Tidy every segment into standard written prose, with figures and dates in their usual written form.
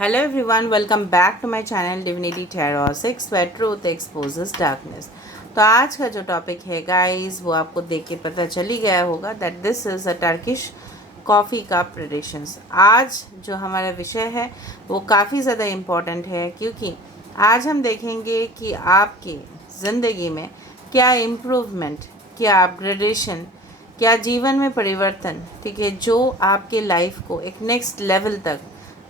Hello everyone, welcome back to my channel Divinity Tarot 6 where truth exposes darkness। तो आज का जो topic है गाइस वो आपको देख के पता चल ही गया होगा that this is a Turkish coffee का प्रेडिक्शंस। आज जो हमारा विषय है वो काफ़ी ज़्यादा इम्पॉर्टेंट है क्योंकि आज हम देखेंगे कि आपकी ज़िंदगी में क्या इम्प्रूवमेंट, क्या अपग्रेडेशन, क्या जीवन में परिवर्तन, ठीक है, जो आपके लाइफ को एक नेक्स्ट लेवल तक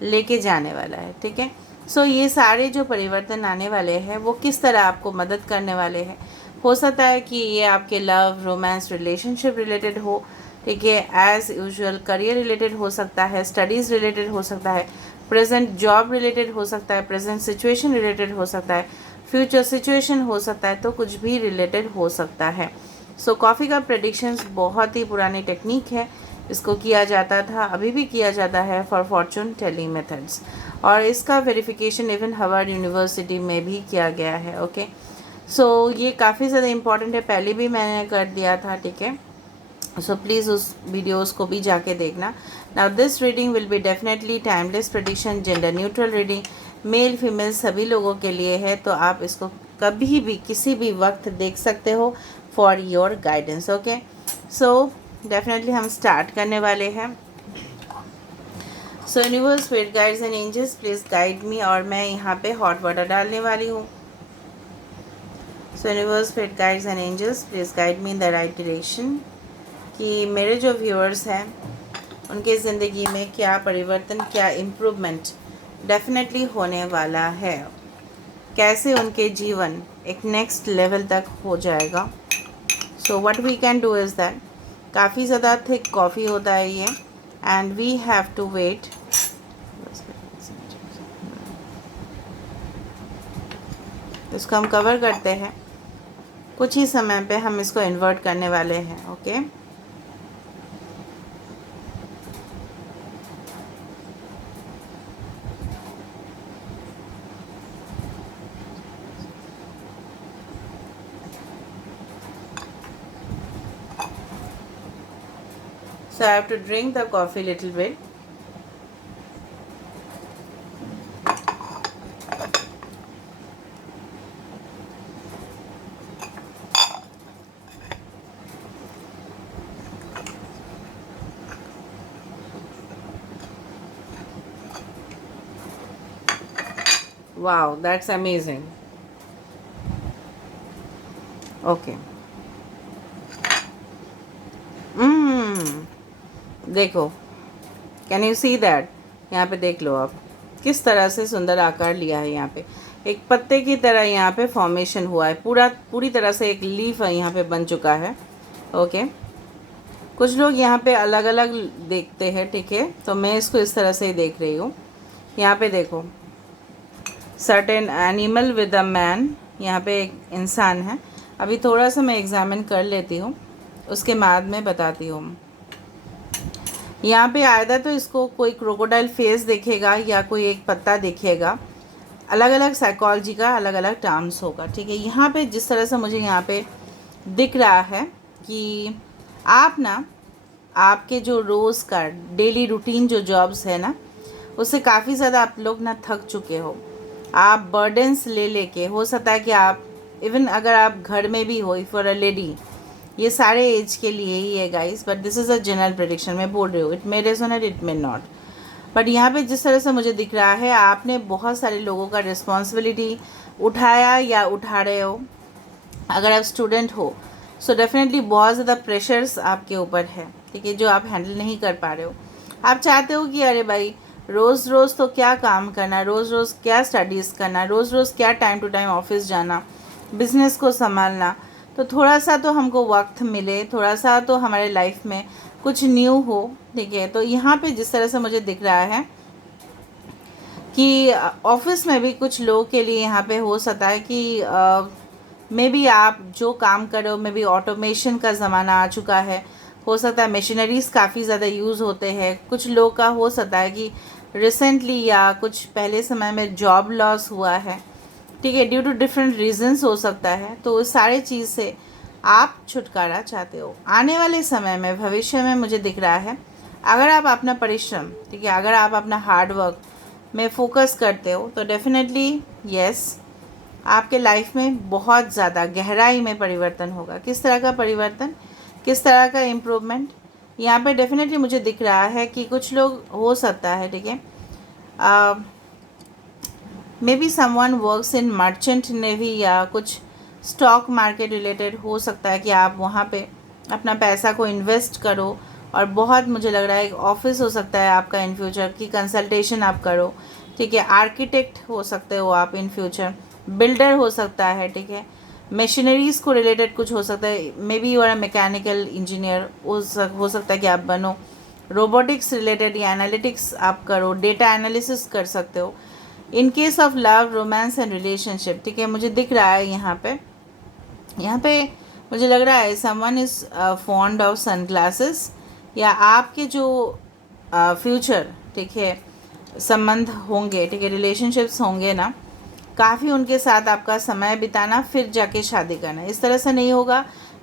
लेके जाने वाला है। ठीक है, सो ये सारे जो परिवर्तन आने वाले हैं वो किस तरह आपको मदद करने वाले हैं। हो सकता है कि ये आपके लव, रोमांस, रिलेशनशिप रिलेटेड हो, ठीक है, एज यूजुअल करियर रिलेटेड हो सकता है, स्टडीज़ रिलेटेड हो सकता है, प्रेजेंट जॉब रिलेटेड हो सकता है, प्रेजेंट सिचुएशन रिलेटेड हो सकता है, फ्यूचर सिचुएशन हो सकता है, तो कुछ भी रिलेटेड हो सकता है। सो कॉफ़ी का प्रेडिक्शंस बहुत ही पुरानी टेक्निक है। इसको किया जाता था, अभी भी किया जाता है फॉर फॉर्चून टेलिंग मेथड्स, और इसका वेरिफिकेशन इवन हार्वर्ड यूनिवर्सिटी में भी किया गया है। ओके, सो ये काफ़ी ज़्यादा इम्पॉर्टेंट है, पहले भी मैंने कर दिया था। ठीक है, सो प्लीज़ उस वीडियोस को भी जाके देखना। Now this reading will be definitely timeless prediction, gender neutral reading, male female सभी लोगों के लिए है, तो आप इसको कभी भी किसी भी वक्त देख सकते हो for your guidance. Okay, so definitely हम स्टार्ट करने वाले हैं। So universe, spirit guides and angels please guide me, और मैं यहाँ पे हॉट वाटर डालने वाली हूँ। So universe, spirit guides and angels please guide me in the right direction, कि मेरे जो व्यूअर्स हैं उनके ज़िंदगी में क्या परिवर्तन, क्या इम्प्रूवमेंट डेफिनेटली होने वाला है, कैसे उनके जीवन एक नेक्स्ट लेवल तक हो जाएगा। So what we can do is that, काफ़ी ज़्यादा थिक कॉफ़ी होता है ये, and we have to wait. इसको हम कवर करते हैं, कुछ ही समय पे हम इसको इन्वर्ट करने वाले हैं। Okay, so I have to drink the coffee little bit. Wow, that's amazing. Okay. देखो, कैन यू सी दैट, यहाँ पे देख लो आप किस तरह से सुंदर आकार लिया है। यहाँ पे एक पत्ते की तरह यहाँ पे फॉर्मेशन हुआ है, पूरी तरह से एक लीफ है यहाँ पे बन चुका है। ओके, कुछ लोग यहाँ पे अलग अलग देखते हैं, ठीक है, तो मैं इसको इस तरह से ही देख रही हूँ। यहाँ पे देखो, certain animal with a man, यहाँ पे एक इंसान है। अभी थोड़ा सा मैं एग्जामिन कर लेती हूँ, उसके बाद में बताती हूँ। यहाँ पे आयदा तो इसको कोई क्रोकोडाइल फेस देखेगा या कोई एक पत्ता दिखेगा, अलग अलग साइकोलॉजी का अलग अलग टर्म्स होगा। ठीक है, यहाँ पे जिस तरह से मुझे यहाँ पे दिख रहा है कि आप ना, आपके जो रोज़ का डेली रूटीन जो जॉब्स है ना, उससे काफ़ी ज़्यादा आप लोग ना थक चुके हो। आप बर्डन्स ले लेके, हो सकता है कि आप इवन अगर आप घर में भी हो, फॉर अ लेडी, ये सारे एज के लिए ही है guys, but this is a general prediction. मैं बोल रही हूँ, it may resonate, it may not, but यहाँ पे जिस तरह से मुझे दिख रहा है, आपने बहुत सारे लोगों का रिस्पॉन्सिबिलिटी उठाया या उठा रहे हो। अगर आप स्टूडेंट हो, सो डेफिनेटली बहुत ज़्यादा प्रेशर्स आपके ऊपर है, ठीक है, जो आप हैंडल नहीं कर पा रहे हो। आप चाहते हो कि अरे भाई, रोज़ रोज़ तो क्या काम करना, रोज़ रोज़ क्या स्टडीज़ करना, रोज़ रोज़ क्या टाइम टू टाइम ऑफिस जाना, बिज़नेस को संभालना, तो थोड़ा सा तो हमको वक्त मिले, थोड़ा सा तो हमारे लाइफ में कुछ न्यू हो। ठीक है, तो यहाँ पे जिस तरह से मुझे दिख रहा है कि ऑफिस में भी कुछ लोगों के लिए यहाँ पे हो सकता है कि मे बी आप जो काम कर रहे हो, मे बी ऑटोमेशन का ज़माना आ चुका है, हो सकता है मशीनरीज़ काफ़ी ज़्यादा यूज़ होते हैं। कुछ लोग का हो सकता है कि रिसेंटली या कुछ पहले समय में जॉब लॉस हुआ है, ठीक है, ड्यू टू डिफरेंट रीजंस हो सकता है। तो उस सारे चीज़ से आप छुटकारा चाहते हो। आने वाले समय में, भविष्य में मुझे दिख रहा है, अगर आप अपना परिश्रम, ठीक है, अगर आप अपना हार्ड वर्क में फोकस करते हो तो डेफिनेटली यस, आपके लाइफ में बहुत ज़्यादा गहराई में परिवर्तन होगा। किस तरह का परिवर्तन, किस तरह का इम्प्रूवमेंट, यहाँ पे डेफिनेटली मुझे दिख रहा है कि कुछ लोग हो सकता है, ठीक है, may be someone works in merchant navy या कुछ स्टॉक मार्केट रिलेटेड हो सकता है कि आप वहाँ पे अपना पैसा को इन्वेस्ट करो। और बहुत मुझे लग रहा है एक ऑफिस हो सकता है आपका इन फ्यूचर की कंसल्टेशन आप करो, ठीक है। आर्किटेक्ट हो सकते हो आप इन फ्यूचर, बिल्डर हो सकता है, ठीक है। मशीनरीज़ को रिलेटेड कुछ हो सकता है, may be you are mechanical engineer हो सकता है कि आप बनो। रोबोटिक्स रिलेटेड या एनालिटिक्स आप करो, डेटा एनालिसिस कर सकते हो। In case of love, romance and relationship, ठीक है, मुझे दिख रहा है यहाँ पे मुझे लग रहा है someone is fond of sunglasses, या आपके जो फ्यूचर, ठीक है, संबंध होंगे, ठीक है, रिलेशनशिप्स होंगे ना, काफ़ी उनके साथ आपका समय बिताना फिर जाके शादी करना। इस तरह से नहीं होगा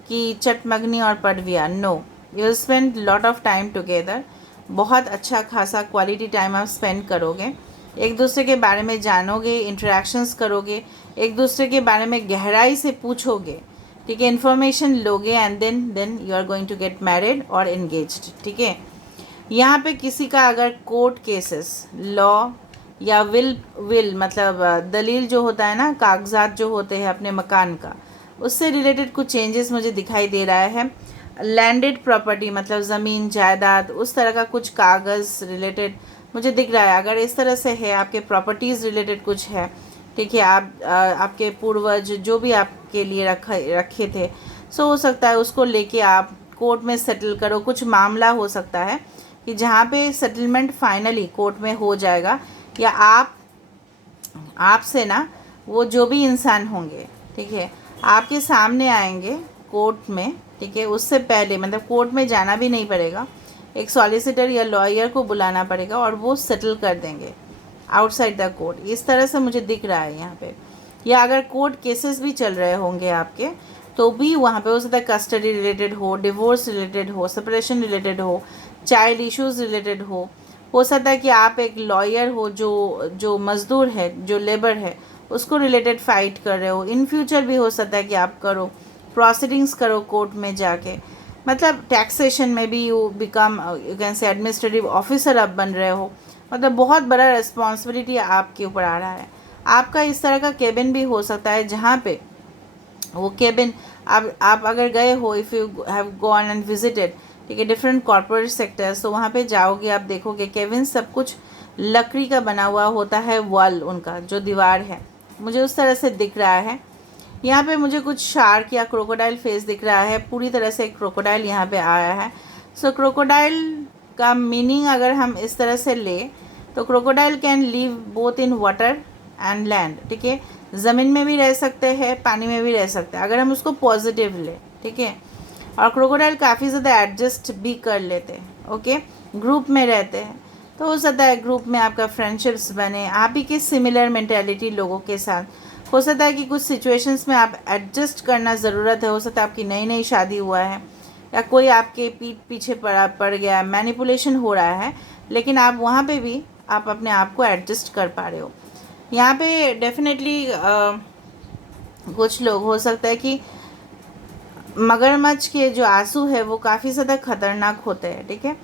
कि चटमगनी और पटविया, no, you spend lot of time together, बहुत अच्छा खासा क्वालिटी टाइम आप स्पेंड करोगे, एक दूसरे के बारे में जानोगे, इंटरेक्शंस करोगे, एक दूसरे के बारे में गहराई से पूछोगे, ठीक है, इन्फॉर्मेशन लोगे, and then you are going to get married और एंगेज्ड, ठीक है। यहाँ पे किसी का अगर कोर्ट केसेस, लॉ या विल मतलब दलील जो होता है ना, कागजात जो होते हैं अपने मकान का, उससे रिलेटेड कुछ चेंजेस मुझे दिखाई दे रहा है। लैंडेड प्रॉपर्टी मतलब ज़मीन जायदाद, उस तरह का कुछ कागज़ रिलेटेड मुझे दिख रहा है। अगर इस तरह से है, आपके प्रॉपर्टीज़ रिलेटेड कुछ है, ठीक है, आपके पूर्वज जो भी आपके लिए रखे थे, सो हो सकता है उसको लेके आप कोर्ट में सेटल करो। कुछ मामला हो सकता है कि जहाँ पे सेटलमेंट फाइनली कोर्ट में हो जाएगा, या आपसे ना वो जो भी इंसान होंगे, ठीक है, आपके सामने आएंगे कोर्ट में, ठीक है। उससे पहले मतलब कोर्ट में जाना भी नहीं पड़ेगा, एक सॉलिसिटर या लॉयर को बुलाना पड़ेगा और वो सेटल कर देंगे आउटसाइड द कोर्ट। इस तरह से मुझे दिख रहा है यहाँ पे। या अगर कोर्ट केसेस भी चल रहे होंगे आपके, तो भी वहाँ पे हो सकता है कस्टडी रिलेटेड हो, डिवोर्स रिलेटेड हो, सेपरेशन रिलेटेड हो, चाइल्ड इश्यूज़ रिलेटेड हो सकता है कि आप एक लॉयर हो जो मज़दूर है, जो लेबर है, उसको रिलेटेड फ़ाइट कर रहे हो। इन फ्यूचर भी हो सकता है कि आप करो, प्रोसीडिंग्स करो कोर्ट में जाके, मतलब टैक्सेशन में भी you become, you can say administrative officer आप बन रहे हो, मतलब बहुत बड़ा रिस्पॉन्सिबिलिटी आपके ऊपर आ रहा है। आपका इस तरह का केबिन भी हो सकता है जहाँ पे वो केबिन आप अगर गए हो, if you have gone and visited, ठीक है, डिफरेंट कॉर्पोरेट सेक्टर्स, तो वहाँ पे जाओगे, आप देखोगे केबिन सब कुछ लकड़ी का बना हुआ होता है, वॉल उनका जो दीवार है, मुझे उस तरह से दिख रहा है। यहाँ पे मुझे कुछ शार्क या क्रोकोडाइल फेस दिख रहा है, पूरी तरह से क्रोकोडाइल यहाँ पे आया है। सो क्रोकोडाइल का मीनिंग अगर हम इस तरह से ले, तो crocodile can live both in water and land, ठीक है, ज़मीन में भी रह सकते हैं, पानी में भी रह सकते हैं, अगर हम उसको पॉजिटिव ले, ठीक है। और क्रोकोडाइल काफ़ी ज़्यादा एडजस्ट भी कर लेते हैं, ओके, ग्रुप में रहते हैं, तो हो सकता है ग्रुप में आपका फ्रेंडशिप्स बने, आप ही के सिमिलर मेंटालिटी लोगों के साथ। हो सकता है कि कुछ सिचुएशंस में आप एडजस्ट करना ज़रूरत है, हो सकता है आपकी नई नई शादी हुआ है, या कोई आपके पीठ पीछे पड़ गया, मैनिपुलेशन हो रहा है, लेकिन आप वहाँ पे भी आप अपने आप को एडजस्ट कर पा रहे हो। यहाँ पे डेफिनेटली कुछ लोग हो सकता है कि मगरमच्छ के जो आंसू है वो काफ़ी ज़्यादा खतरनाक होते हैं, ठीक है।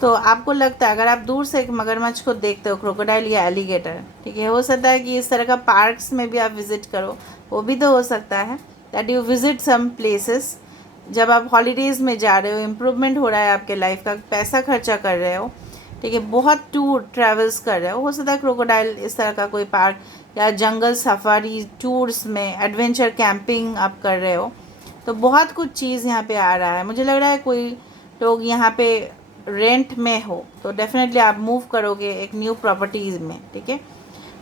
तो आपको लगता है अगर आप दूर से एक मगरमच्छ को देखते हो, क्रोकोडाइल या एलिगेटर, ठीक है, हो सकता है कि इस तरह का पार्क्स में भी आप विज़िट करो, वो भी तो हो सकता है that you visit some places, जब आप हॉलीडेज़ में जा रहे हो, इम्प्रूवमेंट हो रहा है आपके लाइफ का, पैसा खर्चा कर रहे हो, ठीक है, बहुत टूर ट्रैवल्स कर रहे हो सकता है क्रोकोडाइल इस तरह का कोई पार्क, या जंगल सफारी टूर्स में एडवेंचर कैंपिंग आप कर रहे हो, तो बहुत कुछ चीज़ यहाँ पे आ रहा है। मुझे लग रहा है कोई लोग यहाँ पे रेंट में हो, तो डेफिनेटली आप मूव करोगे एक न्यू प्रॉपर्टीज़ में, ठीक है,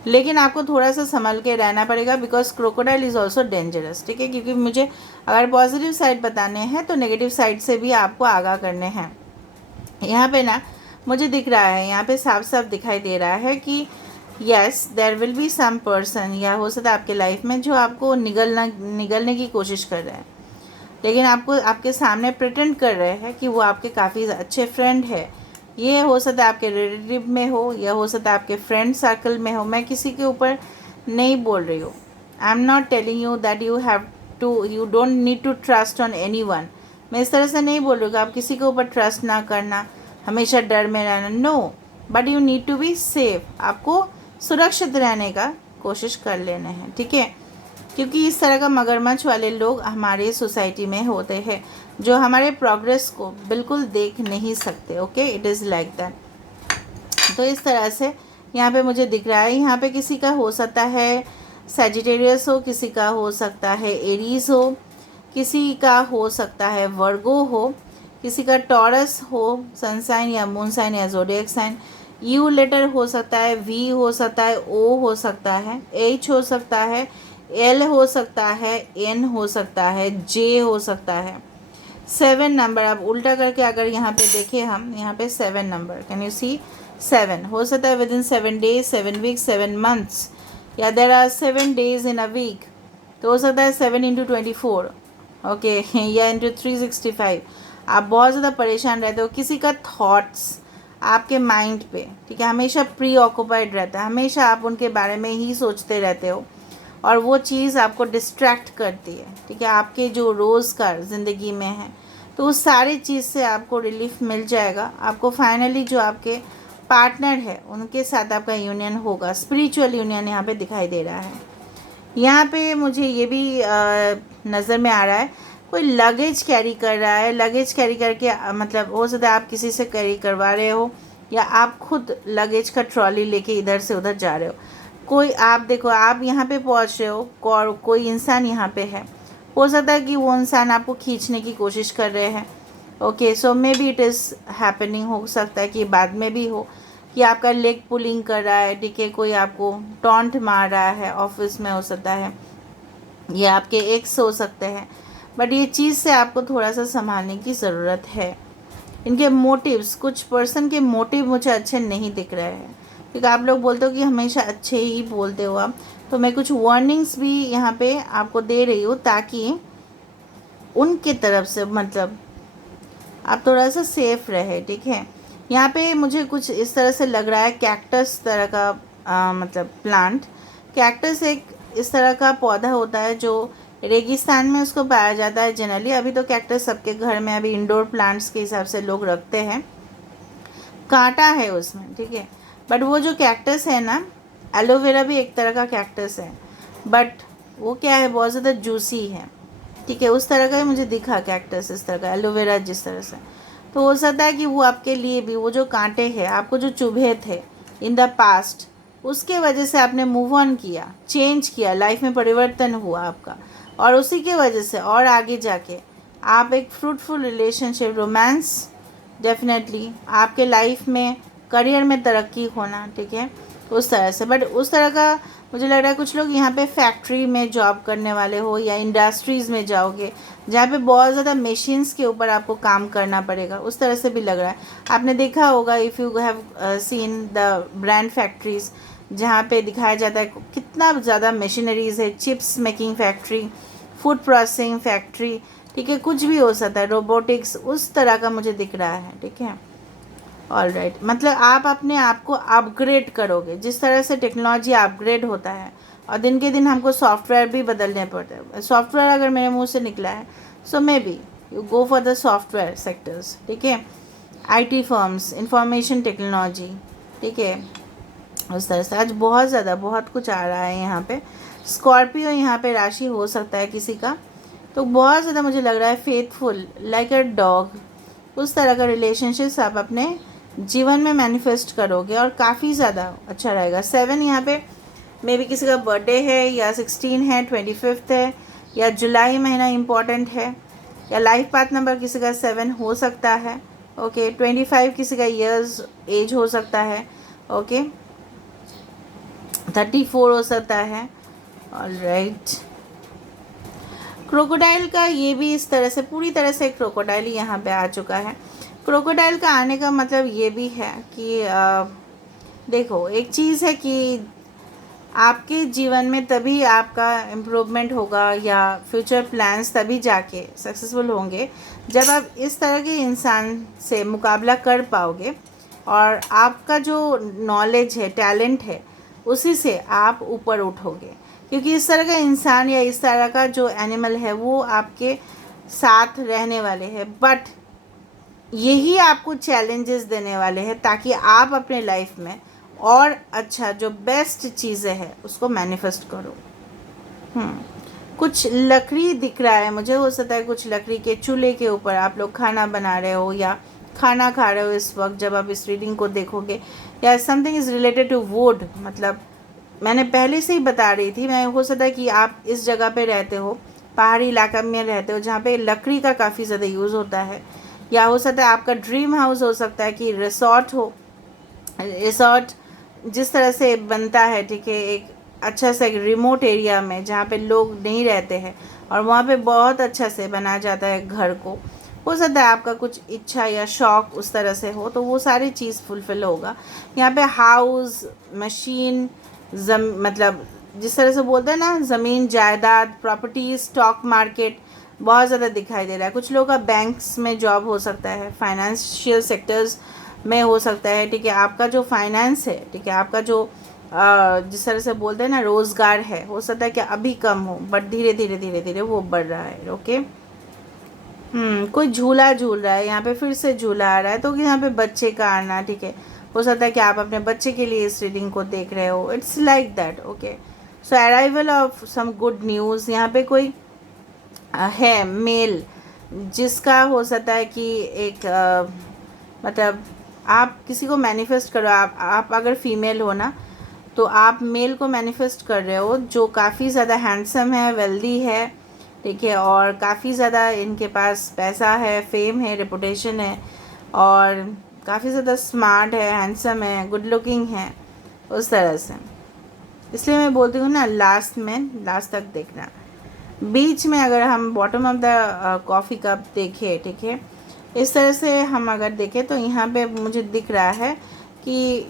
लेकिन आपको थोड़ा सा संभल के रहना पड़ेगा, because crocodile is also dangerous, ठीक है, क्योंकि मुझे अगर पॉजिटिव साइड बताने हैं तो नेगेटिव साइड से भी आपको आगाह करने हैं। यहाँ पे ना मुझे दिख रहा है, यहाँ पे साफ साफ दिखाई दे रहा है कि yes there will be some person, या हो सकता है आपके लाइफ में जो आपको निगलने की कोशिश कर रहा है, लेकिन आपको आपके सामने प्रिटेंड कर रहे हैं कि वो आपके काफ़ी अच्छे फ्रेंड है, ये हो सकता है आपके रिलेटिव में हो, या हो सकता है आपके फ्रेंड सर्कल में हो। मैं किसी के ऊपर नहीं बोल रही हूँ। I am not telling you that you don't need to trust on anyone. मैं इस तरह से नहीं बोल रही हूँ कि आप किसी के ऊपर ट्रस्ट ना करना, हमेशा डर में रहना, no. But you need to be safe. आपको सुरक्षित रहने का कोशिश कर लेना है, ठीक है। क्योंकि इस तरह का मगरमच्छ वाले लोग हमारे सोसाइटी में होते हैं, जो हमारे प्रोग्रेस को बिल्कुल देख नहीं सकते। Okay, it is like that. तो इस तरह से यहाँ पे मुझे दिख रहा है, यहाँ पे किसी का हो सकता है सैजिटेरियस हो, किसी का हो सकता है एरीज हो, किसी का हो सकता है वर्गो हो, किसी का टॉरस हो, सन साइन या मून साइन या ज़ोडिएक साइन। यू लेटर हो सकता है, वी हो सकता है, ओ हो सकता है, एच हो सकता है, एल हो सकता है, एन हो सकता है, जे हो सकता है। 7 नंबर अब उल्टा करके अगर यहाँ पे देखें हम, यहाँ पे 7 नंबर, कैन यू सी 7 हो सकता है within 7 days, 7 weeks, 7 months, या there are 7 days in a week. तो हो सकता है 7 इंटू 24, ओके, या इंटू 365। आप बहुत ज़्यादा परेशान रहते हो, किसी का थॉट्स आपके माइंड पे, ठीक है, हमेशा प्री ऑक्यूपाइड रहता है, हमेशा आप उनके बारे में ही सोचते रहते हो, और वो चीज़ आपको डिस्ट्रैक्ट करती है, ठीक है, आपके जो रोज़ का ज़िंदगी में है। तो उस सारी चीज़ से आपको रिलीफ मिल जाएगा। आपको फाइनली जो आपके पार्टनर है उनके साथ आपका यूनियन होगा, स्पिरिचुअल यूनियन यहाँ पे दिखाई दे रहा है। यहाँ पे मुझे ये भी नज़र में आ रहा है, कोई लगेज कैरी कर रहा है, लगेज कैरी करके मतलब हो सकता है आप किसी से कैरी करवा रहे हो, या आप खुद लगेज का ट्रॉली लेके इधर से उधर जा रहे हो। कोई आप देखो, आप यहाँ पे पहुँच रहे हो और कोई इंसान यहाँ पे है, हो सकता है कि वो इंसान आपको खींचने की कोशिश कर रहे हैं। Okay, so may B it is happening, हो सकता है कि बाद में भी हो कि आपका लेग पुलिंग कर रहा है, ठीक है, कोई आपको टॉन्ट मार रहा है, ऑफिस में हो सकता है, ये आपके एक्स हो सकते हैं। बट ये चीज़ से आपको थोड़ा सा संभालने की ज़रूरत है। इनके मोटिव्स, कुछ पर्सन के मोटिव मुझे अच्छे नहीं दिख रहे हैं, क्योंकि आप लोग बोलते हो कि हमेशा अच्छे ही बोलते हो आप, तो मैं कुछ वार्निंग्स भी यहाँ पे आपको दे रही हूँ, ताकि उनके तरफ से मतलब आप थोड़ा सा सेफ रहे, ठीक है। यहाँ पे मुझे कुछ इस तरह से लग रहा है, कैक्टस तरह का मतलब प्लांट। कैक्टस एक इस तरह का पौधा होता है जो रेगिस्तान में उसको पाया जाता है जनरली। अभी तो कैक्टस सबके घर में अभी इंडोर प्लांट्स के हिसाब से लोग रखते हैं, कांटा है उसमें, ठीक है। बट वो जो कैक्टस है ना, एलोवेरा भी एक तरह का कैक्टस है, बट वो क्या है, बहुत ज़्यादा जूसी है, ठीक है, उस तरह का ही मुझे दिखा कैक्टस, इस तरह का एलोवेरा जिस तरह से। तो हो सकता है कि वो आपके लिए भी वो जो कांटे हैं, आपको जो चुभे थे इन द पास्ट, उसके वजह से आपने मूव ऑन किया, चेंज किया, लाइफ में परिवर्तन हुआ आपका, और उसी के वजह से और आगे जाके आप एक फ्रूटफुल रिलेशनशिप, रोमांस, डेफिनेटली आपके लाइफ में, करियर में तरक्की होना, ठीक है, उस तरह से। बट उस तरह का मुझे लग रहा है कुछ लोग यहाँ पे फैक्ट्री में जॉब करने वाले हो, या इंडस्ट्रीज़ में जाओगे जहाँ पे बहुत ज़्यादा मशीन्स के ऊपर आपको काम करना पड़ेगा, उस तरह से भी लग रहा है। आपने देखा होगा, if you have seen the brand factories, जहाँ पे दिखाया जाता है कितना ज़्यादा मशीनरीज़ है, chips making factory, food processing factory, ठीक है, कुछ भी हो सकता है, रोबोटिक्स, उस तरह का मुझे दिख रहा है, ठीक है। ऑल राइट, मतलब आप अपने आप को अपग्रेड करोगे, जिस तरह से टेक्नोलॉजी अपग्रेड होता है, और दिन के दिन हमको सॉफ्टवेयर भी बदलने पड़ते हैं। सॉफ्टवेयर अगर मेरे मुंह से निकला है, so may B you go for the software sectors, ठीक है, आईटी फर्म्स, इंफॉर्मेशन टेक्नोलॉजी, ठीक है, उस तरह से। आज बहुत ज़्यादा बहुत कुछ आ रहा है यहाँ पे। स्कॉर्पियो यहाँ पे राशि हो सकता है किसी का, तो बहुत ज़्यादा मुझे लग रहा है फेथफुल, लाइक अ डॉग, उस तरह का रिलेशनशिप्स आप अपने जीवन में मैनिफेस्ट करोगे, और काफ़ी ज़्यादा अच्छा रहेगा। 7 यहाँ पे मे बी किसी का बर्थडे है, या 16 है, 25 है, या जुलाई महीना इम्पॉर्टेंट है, या लाइफ पाथ नंबर किसी का 7 हो सकता है, ओके। 25 किसी का ईयर्स एज हो सकता है, ओके। 34 हो सकता है, ऑलराइट। क्रोकोडाइल का ये भी इस तरह से, पूरी तरह से क्रोकोडाइल ही यहाँ पे आ चुका है। क्रोकोडाइल का आने का मतलब ये भी है कि देखो, एक चीज़ है कि आपके जीवन में तभी आपका इम्प्रूवमेंट होगा, या फ्यूचर प्लान्स तभी जाके सक्सेसफुल होंगे, जब आप इस तरह के इंसान से मुकाबला कर पाओगे और आपका जो नॉलेज है, टैलेंट है, उसी से आप ऊपर उठोगे। क्योंकि इस तरह का इंसान या इस तरह का जो एनिमल है वो आपके साथ रहने वाले हैं, बट यही आपको चैलेंजेस देने वाले हैं ताकि आप अपने लाइफ में और अच्छा जो बेस्ट चीज़ें हैं उसको मैनिफेस्ट करो। कुछ लकड़ी दिख रहा है मुझे, हो सकता है कुछ लकड़ी के चूल्हे के ऊपर आप लोग खाना बना रहे हो या खाना खा रहे हो इस वक्त जब आप इस रीडिंग को देखोगे, या something is related to wood. मतलब मैंने पहले से ही बता रही थी, मैं हो सकता है कि आप इस जगह पे रहते हो, पहाड़ी इलाका में रहते हो जहाँ पे लकड़ी का काफ़ी ज़्यादा यूज़ होता है, या हो सकता है आपका ड्रीम हाउस हो सकता है कि रिसॉर्ट हो। रिसॉर्ट जिस तरह से बनता है, ठीक है, एक अच्छा सा एक रिमोट एरिया में जहाँ पे लोग नहीं रहते हैं और वहाँ पे बहुत अच्छा से बनाया जाता है घर को। हो सकता है आपका कुछ इच्छा या शौक उस तरह से हो तो वो सारी चीज़ फुलफ़िल होगा। यहाँ पे हाउस, मशीन, मतलब जिस तरह से बोलते हैं ना, ज़मीन जायदाद, प्रॉपर्टी, स्टॉक मार्केट बहुत ज़्यादा दिखाई दे रहा है। कुछ लोगों का बैंक्स में जॉब हो सकता है, फाइनेंशियल सेक्टर्स में हो सकता है, ठीक है। आपका जो फाइनेंस है, ठीक है, आपका जो जिस तरह से बोलते हैं ना रोज़गार है, हो सकता है कि अभी कम हो बट धीरे धीरे धीरे धीरे वो बढ़ रहा है। ओके, कोई झूला झूल रहा है यहाँ पे, फिर से झूला आ रहा है तो यहाँ पे बच्चे का आना, ठीक है। हो सकता है कि आप अपने बच्चे के लिए इस रीडिंग को देख रहे हो। It's like that. Okay, so arrival of some good news. यहाँ पे कोई है मेल जिसका हो सकता है कि एक मतलब आप किसी को मैनिफेस्ट करो। आप अगर फीमेल हो ना तो आप मेल को मैनिफेस्ट कर रहे हो जो काफ़ी ज़्यादा हैंडसम है, वेल्दी है, ठीक है, और काफ़ी ज़्यादा इनके पास पैसा है, फेम है, रेपुटेशन है, और काफ़ी ज़्यादा स्मार्ट है, हैंडसम है, गुड लुकिंग है, उस तरह से। इसलिए मैं बोलती हूँ ना, लास्ट तक देखना। बीच में अगर हम bottom of the coffee cup देखें, ठीक है, इस तरह से हम अगर देखें तो यहाँ पे मुझे दिख रहा है कि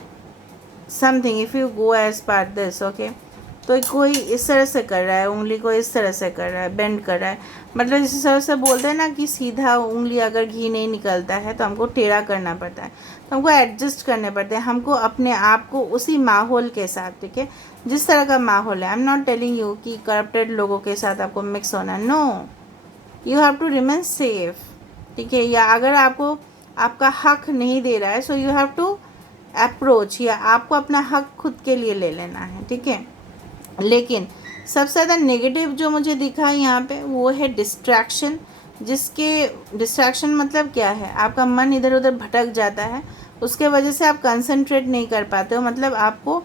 something if you go as part this, okay, तो कोई इस तरह से कर रहा है, उंगली को इस तरह से कर रहा है, बेंड कर रहा है। मतलब इस तरह से बोलते हैं ना कि सीधा उंगली अगर घी नहीं निकलता है तो हमको टेढ़ा करना पड़ता है, तो हमको एडजस्ट करने पड़ते हैं, हमको अपने आप को उसी माहौल के साथ, ठीक है, जिस तरह का माहौल है। I am not telling you कि करप्टेड लोगों के साथ आपको मिक्स होना, no, you have to remain safe, ठीक है। या अगर आपको आपका हक नहीं दे रहा है, so you have to approach, या आपको अपना हक खुद के लिए ले लेना है, ठीक है। लेकिन सबसे ज़्यादा नेगेटिव जो मुझे दिखा यहाँ पे वो है डिस्ट्रैक्शन। डिस्ट्रैक्शन मतलब क्या है, आपका मन इधर उधर भटक जाता है, उसके वजह से आप कंसंट्रेट नहीं कर पाते हो। मतलब आपको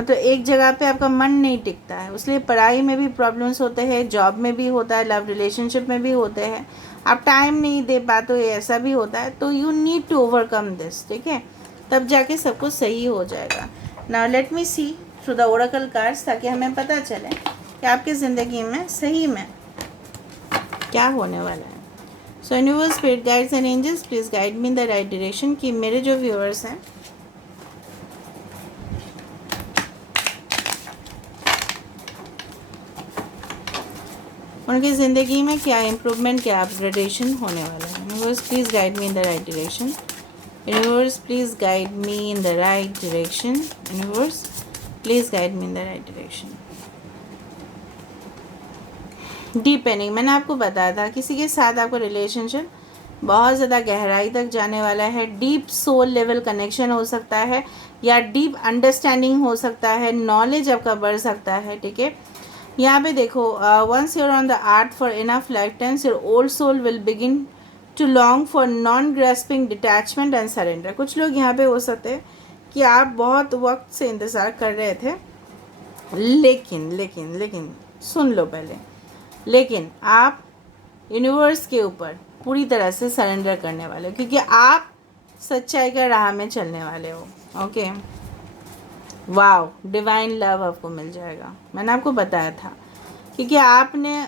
एक जगह पे आपका मन नहीं टिकता है, इसलिए पढ़ाई में भी प्रॉब्लम्स होते हैं, जॉब में भी होता है, लव रिलेशनशिप में भी होते हैं, आप टाइम नहीं दे पाते हो, ऐसा भी होता है। तो you need to overcome this, ठीक है, तब जाके सब कुछ सही हो जाएगा। Now let me see through the oracle cards, ताकि हमें पता चले कि आपकी ज़िंदगी में सही में क्या होने वाला है। So universe, spirit guides and angels, please guide me in the right direction. कि मेरे जो व्यूअर्स हैं उनकी ज़िंदगी में क्या इम्प्रूवमेंट, क्या अपग्रेडेशन होने वाला है। Universe, please guide me in the right direction. Universe, please guide me in the right direction. Universe, please guide me in the right direction. Deepening, मैंने आपको बताया था किसी के साथ आपका रिलेशनशिप बहुत ज़्यादा गहराई तक जाने वाला है। डीप सोल लेवल कनेक्शन हो सकता है, या डीप अंडरस्टैंडिंग हो सकता है, नॉलेज आपका बढ़ सकता है, ठीक है। यहाँ पे देखो, once you're on the art for enough lifetimes your old soul will begin to long for non grasping detachment and surrender. कुछ लोग यहाँ पे हो सकते हैं कि आप बहुत वक्त से इंतज़ार कर रहे थे, लेकिन लेकिन लेकिन सुन लो पहले, लेकिन आप यूनिवर्स के ऊपर पूरी तरह से सरेंडर करने वाले हो, क्योंकि आप सच्चाई का राह में चलने वाले हो। ओके, वाव, डिवाइन लव आपको मिल जाएगा। मैंने आपको बताया था, क्योंकि आपने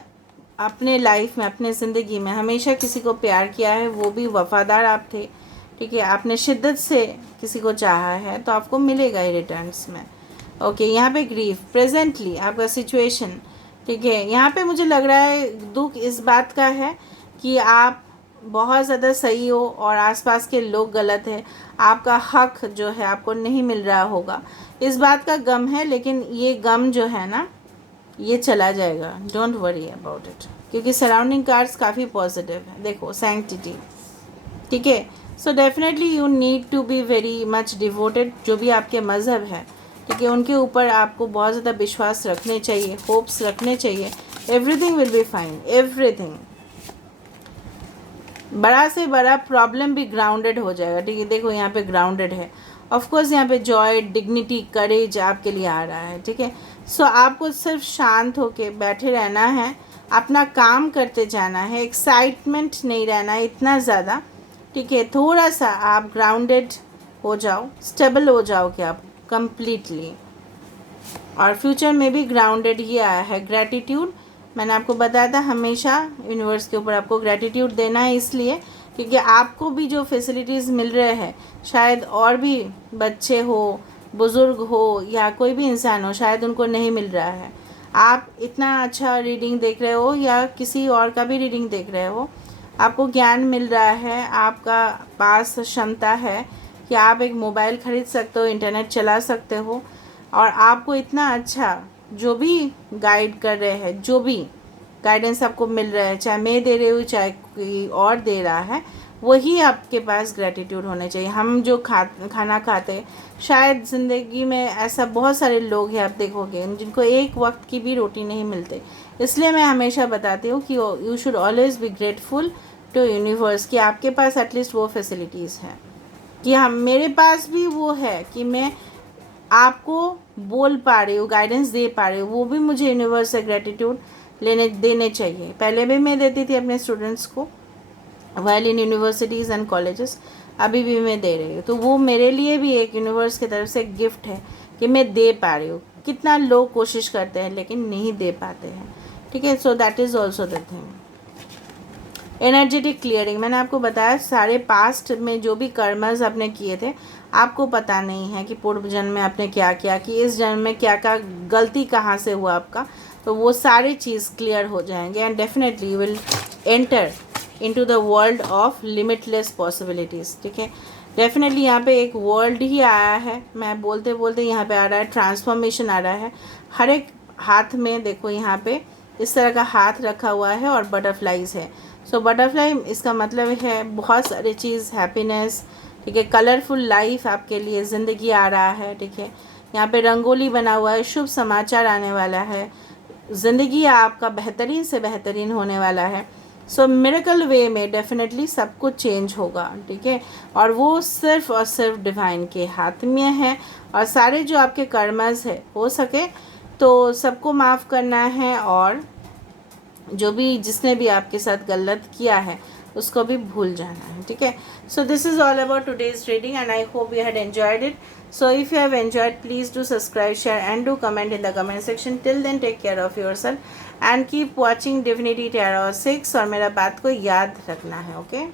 अपने लाइफ में, अपने ज़िंदगी में हमेशा किसी को प्यार किया है, वो भी वफ़ादार आप थे, ठीक है। आपने शिद्दत से किसी को चाहा है तो आपको मिलेगा ही रिटर्न्स में। ओके, यहाँ पे ग्रीफ, प्रेजेंटली आपका सिचुएशन, ठीक है। यहाँ पे मुझे लग रहा है दुख इस बात का है कि आप बहुत ज़्यादा सही हो और आसपास के लोग गलत है, आपका हक जो है आपको नहीं मिल रहा होगा, इस बात का गम है। लेकिन ये गम जो है ना, ये चला जाएगा, डोंट वरी अबाउट इट, क्योंकि सराउंडिंग कार्ड्स काफ़ी पॉजिटिव है। देखो सैंक्टिटी, ठीक है। So definitely you need to be very much devoted, जो भी आपके मज़हब है, ठीक है, उनके ऊपर आपको बहुत ज़्यादा विश्वास रखने चाहिए, होप्स रखने चाहिए। Everything will be fine, everything. बड़ा से बड़ा प्रॉब्लम भी ग्राउंडेड हो जाएगा, ठीक है। देखो यहाँ पे ग्राउंडेड है, ऑफकोर्स यहाँ पे जॉय, डिग्निटी, करेज आपके लिए आ रहा है, ठीक है। सो आपको सिर्फ शांत होके बैठे रहना है, अपना काम करते जाना है, एक्साइटमेंट नहीं रहना है इतना ज़्यादा, ठीक है। थोड़ा सा आप ग्राउंडेड हो जाओ, स्टेबल हो जाओ कि आप कंप्लीटली, और फ्यूचर में भी ग्राउंडेड ही आया है। ग्रैटिट्यूड, मैंने आपको बताया था हमेशा यूनिवर्स के ऊपर आपको ग्रैटिट्यूड देना है, इसलिए क्योंकि आपको भी जो फैसिलिटीज़ मिल रहे हैं, शायद और भी बच्चे हो, बुज़ुर्ग हो या कोई भी इंसान हो, शायद उनको नहीं मिल रहा है। आप इतना अच्छा रीडिंग देख रहे हो या किसी और का भी रीडिंग देख रहे हो, आपको ज्ञान मिल रहा है, आपका पास क्षमता है कि आप एक मोबाइल ख़रीद सकते हो, इंटरनेट चला सकते हो, और आपको इतना अच्छा जो भी गाइड कर रहे हैं, जो भी गाइडेंस आपको मिल रहा है, चाहे मैं दे रही हूँ चाहे कोई और दे रहा है, वही आपके पास ग्रैटिट्यूड होना चाहिए। हम जो खाना खाते हैं, शायद ज़िंदगी में ऐसा बहुत सारे लोग हैं, आप देखोगे, जिनको एक वक्त की भी रोटी नहीं मिलते। इसलिए मैं हमेशा बताती हूँ कि you should always be grateful to universe कि आपके पास एटलीस्ट वो फैसिलिटीज़ हैं, कि हम, मेरे पास भी वो है कि मैं आपको बोल पा रही हूँ, गाइडेंस दे पा रही हूँ, वो भी मुझे यूनिवर्स से ग्रेटिट्यूड देने चाहिए। पहले भी मैं देती थी अपने स्टूडेंट्स को while in universities and colleges, अभी भी मैं दे रही हूँ। तो वो मेरे लिए भी एक यूनिवर्स की तरफ से गिफ्ट है कि मैं दे पा रही हूँ। कितना लोग कोशिश करते हैं लेकिन नहीं दे पाते हैं, ठीक है। So that is also the thing. Energetic clearing, मैंने आपको बताया सारे पास्ट में जो भी कर्मस आपने किए थे, आपको पता नहीं है कि पूर्व जन्म में आपने क्या किया, कि इस जन्म में क्या क्या गलती कहाँ से हुआ आपका, तो वो सारी चीज़ क्लियर हो जाएंगे and definitely you will enter into the world of limitless possibilities, ठीक है। डेफिनेटली यहाँ पे एक वर्ल्ड ही आया है, मैं बोलते बोलते यहाँ पे आ रहा है, ट्रांसफॉर्मेशन आ रहा है। हर एक हाथ में देखो यहाँ पे इस तरह का हाथ रखा हुआ है और बटरफ्लाइज है। सो बटरफ्लाई इसका मतलब है बहुत सारी चीज़, हैप्पीनेस, ठीक है, कलरफुल लाइफ आपके लिए ज़िंदगी आ रहा है, ठीक है। यहाँ पे रंगोली बना हुआ है, शुभ समाचार आने वाला है, ज़िंदगी आपका बेहतरीन से बेहतरीन होने वाला है। सो मिरेकल वे में डेफिनेटली सब कुछ चेंज होगा, ठीक है, और वो सिर्फ और सिर्फ डिवाइन के हाथ में है। और सारे जो आपके कर्मस है, हो सके तो सबको माफ़ करना है, और जो भी जिसने भी आपके साथ गलत किया है उसको भी भूल जाना है, ठीक है। So this is all about today's reading and I hope you had enjoyed it. So if you have enjoyed, please do subscribe, share and do comment in the comment section. Till then, take care of yourself and keep watching Divinity Tarot 6 और मेरा बात को याद रखना है, okay?